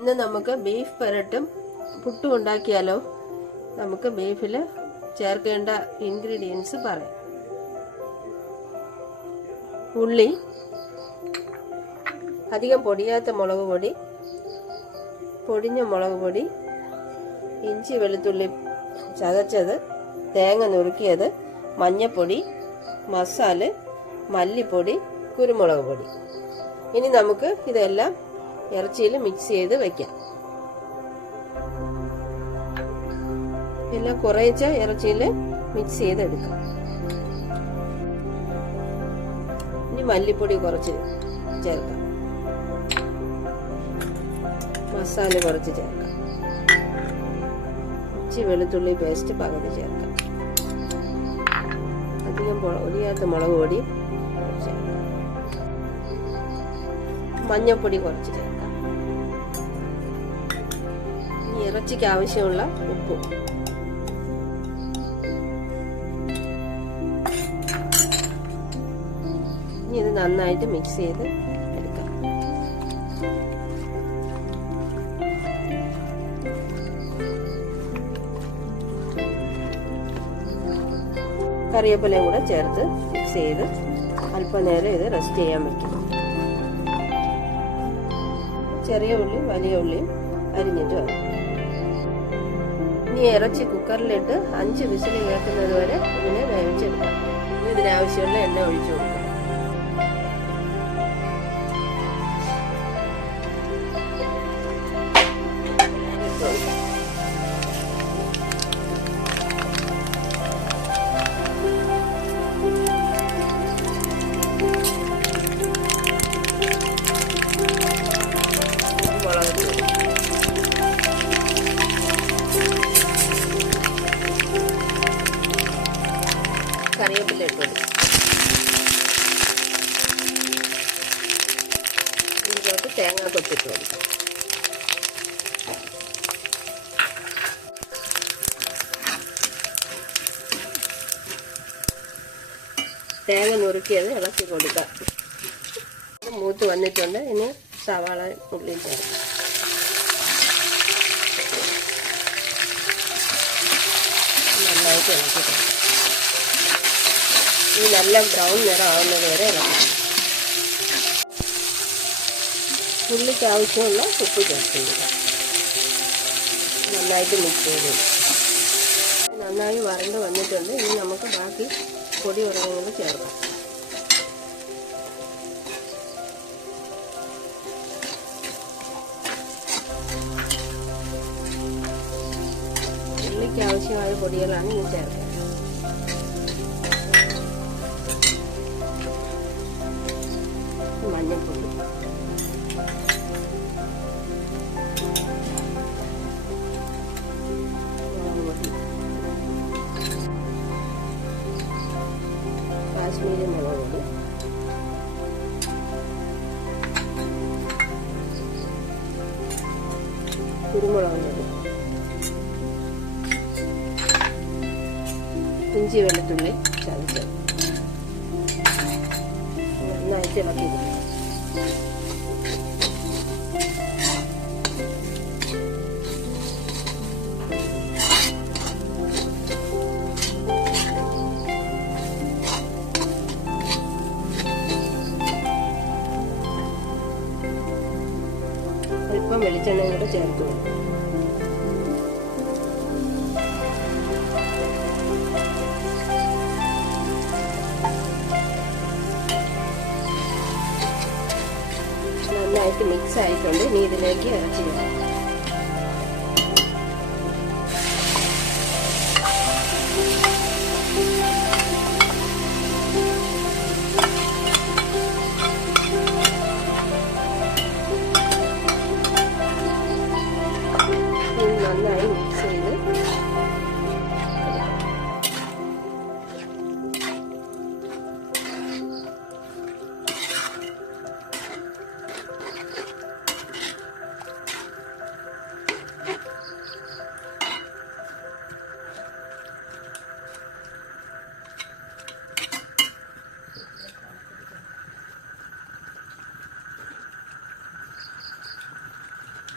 ഇന്ന് നമുക്ക് ബീഫ് പെരട്ടും പുട്ടും ഉണ്ടാക്കിയാലോ? നമുക്ക് ബീഫിൽ ചേർക്കേണ്ട ഇൻഗ്രീഡിയൻസ് പറയാം. ഉള്ളി അധികം പൊടിയാത്ത മുളക് പൊടി പൊടിഞ്ഞ മുളക് പൊടി ഇഞ്ചി വെളുത്തുള്ളി ചതച്ചത് തേങ്ങ നുറുക്കിയത് മഞ്ഞപ്പൊടി മസാല മല്ലിപ്പൊടി കുരുമുളക് പൊടി. ഇനി നമുക്ക് ഇതെല്ലാം ഇറച്ചിയിൽ മിക്സ് ചെയ്ത് വെക്കാം. എല്ലാം കുറേച്ച ഇറച്ചിയിൽ മിക്സ് ചെയ്തെടുക്കാം. ഇനി മല്ലിപ്പൊടി കുറച്ച് ചേർക്കാം. മസാല കുറച്ച് ചേർക്കാം. ഇച്ചി വെളുത്തുള്ളി പേസ്റ്റ് പകുതി ചേർക്കാം. അധികം ഒടിയാത്ത മുളക് പൊടി മഞ്ഞൾപ്പൊടി കുറച്ച് ചേർക്കാം. ഇറച്ചിക്ക് ആവശ്യമുള്ള ഉപ്പും. ഇനി ഇത് നന്നായിട്ട് മിക്സ് ചെയ്ത് എടുക്കാം. കറിവേപ്പിലയും കൂടെ ചേർത്ത് മിക്സ് ചെയ്ത് അല്പനേരം ഇത് റെസ്റ്റ് ചെയ്യാൻ വെക്കും. ചെറിയ ഉള്ളി വലിയ ഉള്ളിയും അരിഞ്ഞിട്ട് വരും ഇനി ഇറച്ചി കുക്കറിലിട്ട് അഞ്ച് വിസിൽ കേൾക്കുന്നത് വരെ ഇതിനെ വേവിച്ചെടുക്കാം. ഇനി ഇതിനാവശ്യമുള്ള എണ്ണ ഒഴിച്ചു കൊടുക്കാം. കറിവേപ്പില ഇട്ട് കൊടുക്കും ഇതിലോട്ട് തേങ്ങ കൊത്തിട്ട് കൊടുക്കും തേങ്ങ നുറുക്കിയത് ഇളക്കി കൊടുക്കാം ഇത് മൂത്ത് വന്നിട്ടുണ്ട് ഇനി സവാള ഉള്ളിൽ ചേർക്കാം നന്നായിട്ട് ഇളക്കി കൊടുക്കാം ഈ നല്ല ബ്രൗൺ നിറം ആവുന്നത് വരെ ഇളക്കണം ഉള്ളിക്ക് ആവശ്യമുള്ള ഉപ്പ് ചേർത്ത് നന്നായിട്ട് മിക്സ് ചെയ്ത്. നന്നായി വരണ്ട് വന്നിട്ടുണ്ട്. ഇനി നമുക്ക് ബാക്കി പൊടി ഉറങ്ങുന്നത് ചേർക്കാം. ഉള്ളിക്ക് ആവശ്യമായ പൊടികളാണ് ഇനി ചേർക്കുന്നത്. മഞ്ഞൾപ്പൊടി മുളക് പൊടി കാശ്മീരി മുളക് കുരുമുളക് ഇഞ്ചി വെളുത്തുള്ളി ചതച്ചത് നന്നായിട്ട് ഇളക്കി കൊടുക്കുക. വെളിച്ചെണ്ണയും കൂടെ ചേർത്ത് നന്നായിട്ട് മിക്സ് ആയിട്ടുണ്ട്. ഇനി ഇതിലേക്ക് ഇറച്ചി ഇടാം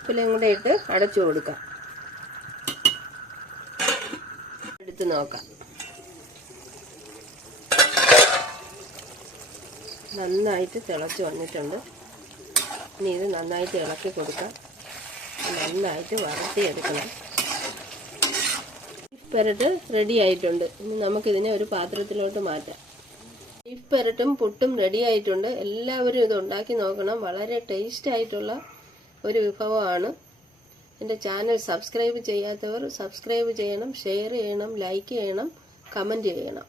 ഉപ്പിലും കൂടെ ഇട്ട് അടച്ചു കൊടുക്കാം. എടുത്ത് നോക്കാം. നന്നായിട്ട് തിളച്ച് വന്നിട്ടുണ്ട്. ഇനി ഇത് നന്നായിട്ട് ഇളക്കി കൊടുക്കാം. നന്നായിട്ട് വറുത്തിയെടുക്കണം ബീഫ് പെരട്ട് റെഡി ആയിട്ടുണ്ട്. ഇനി നമുക്കിതിനെ ഒരു പാത്രത്തിലോട്ട് മാറ്റാം. ബീഫ് പെരട്ടും പുട്ടും റെഡി ആയിട്ടുണ്ട്. എല്ലാവരും ഇത് ഉണ്ടാക്കി നോക്കണം. വളരെ ടേസ്റ്റ് ആയിട്ടുള്ള ഒരു വിഭവമാണ്. എന്റെ ചാനൽ സബ്സ്ക്രൈബ് ചെയ്യാത്തവർ സബ്സ്ക്രൈബ് ചെയ്യണം ഷെയർ ചെയ്യണം ലൈക്ക് ചെയ്യണം കമന്റ് ചെയ്യണം.